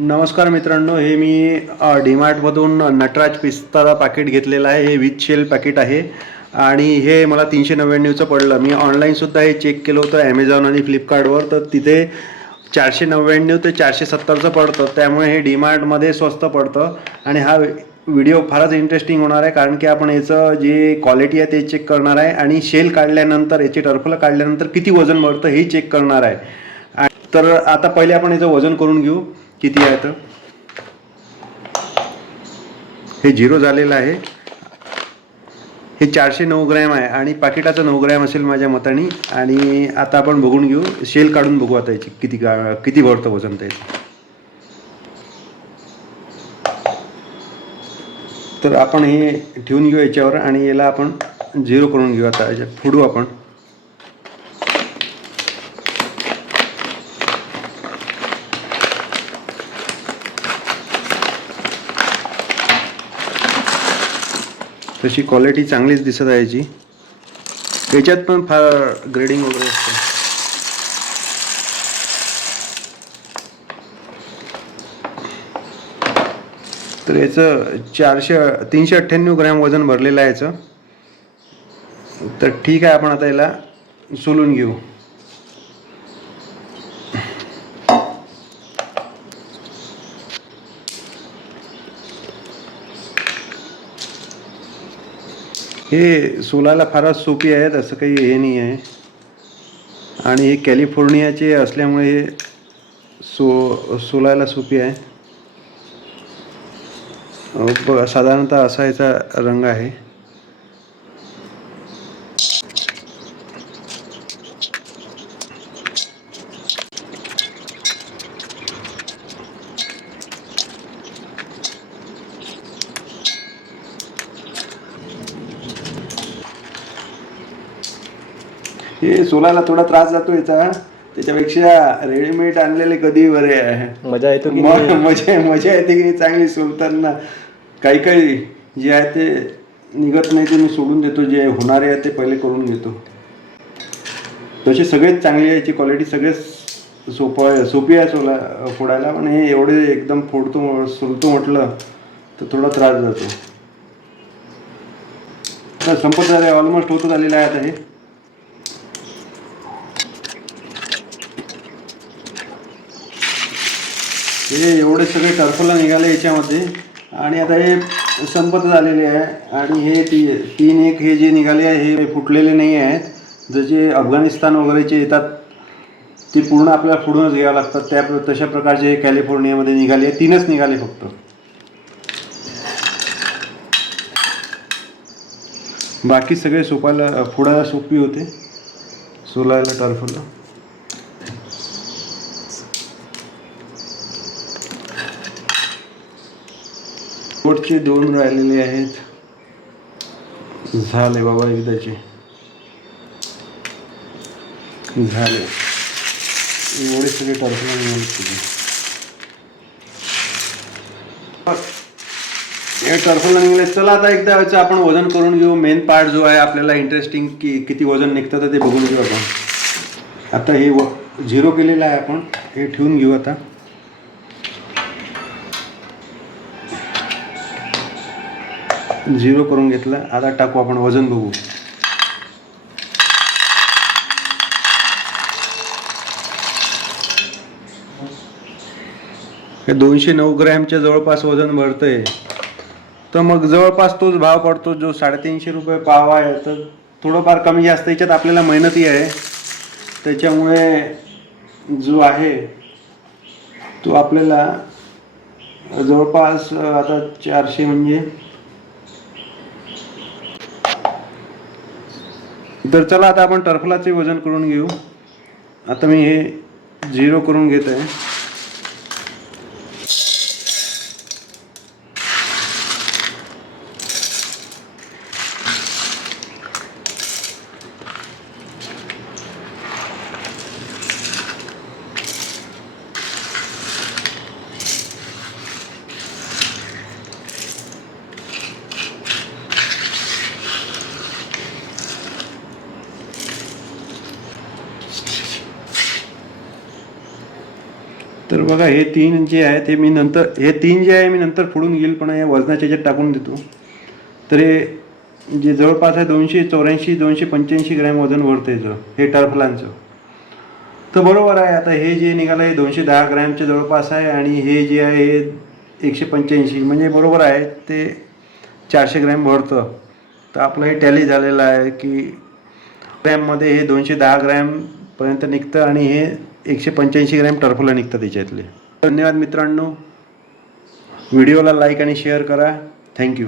नमस्कार मित्रांनो, हे मी डीमार्टमधून नटराज पिस्ताचा पॅकेट घेतलेला आहे. हे विथ शेल पॅकेट आहे आणि हे मला 399चं पडलं. मी ऑनलाईनसुद्धा हे चेक केलं होतं ॲमेझॉन आणि फ्लिपकार्टवर, तर तिथे 499 ते 470चं पडतं. त्यामुळे हे डीमार्टमध्ये स्वस्त पडतं आणि हा व्हिडिओ फारच इंटरेस्टिंग होणार आहे, कारण की आपण याचं जे क्वालिटी आहे ते चेक करणार आहे आणि शेल काढल्यानंतर याची टर्फलं काढल्यानंतर किती वजन भरतं हे चेक करणार आहे. तर आता पहिले आपण याचं वजन करून घेऊ किती आहे. तर हे 0 झालेलं आहे. हे 409 ग्रॅम आहे आणि पाकिटाचं 9 ग्रॅम असेल माझ्या मताने. आणि आता आपण बघून घेऊ, शेल काढून बघू आता याची किती भरतं वजन त्याचं. तर आपण हे ठेवून घेऊ याच्यावर आणि याला आपण 0 करून घेऊ. आता याच्यात फोडू आपण. तशी क्वालिटी चांगलीच दिसत आहे याची. याच्यात पण फार ग्रेडिंग वगैरे असते. तर याचं 398 ग्रॅम वजन भरलेलं आहे याचं. तर ठीक आहे, आपण आता याला सोलून घेऊ. हे सोलायला फारच सोपी आहेत, असं काही हे नाही आहे. आणि हे कॅलिफोर्नियाचे असल्यामुळे हे सोलायला सोपी आहे. साधारणतः असा याचा रंग आहे. हे सोलायला थोडा त्रास जातो याचा, त्याच्यापेक्षा रेडीमेड आणलेले कधी बरे आहे. मजा येतो की मजा येते की चांगली सोलताना. काही जे आहे ते निघत नाही ते मी सोडून देतो, जे होणारे आहे ते पहिले करून घेतो. तसे सगळेच चांगली आहे, याची क्वालिटी सगळेच सोपी आहे फोडायला. पण हे एवढे एकदम सोलतो म्हटलं तर थोडा त्रास जातो. तर संपत झाले, ऑलमोस्ट होत झालेलं आहे आता हे. हे एवढे सगळे टर्फला निघाले याच्यामध्ये आणि आता हे संपत झालेले आहे. आणि हे तीन एक हे जे निघाले आहे हे फुटलेले नाही आहेत. जसे अफगाणिस्तान वगैरेचे येतात ते पूर्ण आपल्याला फोडूनच घ्यावं लागतात, तशा प्रकारचे हे कॅलिफोर्नियामध्ये निघाले. 3च निघाले फक्त. बाकी सगळे फोडायला सोपी होते, सोलायला टर्फला. शेवटचे 2 राहिलेले आहेत. झाले बाबा, एकदाचे झाले. एवढे सगळे टर्फला निघाले. हे टर्फला निघाले. चला आता एकदा याचं आपण वजन करून घेऊ. मेन पार्ट जो आहे आपल्याला इंटरेस्टिंग, किती वजन निघतं तर ते बघून घेऊ आपण. आता हे 0 केलेलं आहे आपण. हे ठेवून घेऊ आता. झिरो करून घेतलं. आता टाकू आपण वजन बघू. हे 209 ग्रॅमच्या जवळपास वजन भरतंय. तर मग जवळपास तोच भाव पडतो जो 350 रुपये पाव आहे. तर थोडंफार कमी जास्त याच्यात आपल्याला मेहनतही आहे, त्याच्यामुळे जो आहे तो आपल्याला जवळपास आता 400 म्हणजे. तर चला आता आपण टर्फलाचे वजन करून घेऊ. आता मी हे 0 करून घेत आहे. तर बघा हे 3 जे आहे ते मी नंतर, हे 3 जे आहे मी नंतर फोडून घेईल, पण हे वजनाच्या ह्याच्यात टाकून देतो. तर हे जे जवळपास आहे 284-285 ग्रॅम वजन भरतं याचं, हे टरफलांचं. तर बरोबर आहे. आता हे जे निघालं आहे 210 ग्रॅमच्या जवळपास आहे, आणि हे जे आहे हे 185, म्हणजे बरोबर आहे ते 400 ग्रॅम भरतं. तर आपलं हे टॅली झालेलं आहे की ग्रॅममध्ये हे 210 ग्रॅमपर्यंत निघतं, आणि हे 185 ग्रॅम टरफलं निघतं त्याच्यातले. धन्यवाद मित्रांनो. व्हिडिओला लाईक आणि शेअर करा. थँक्यू.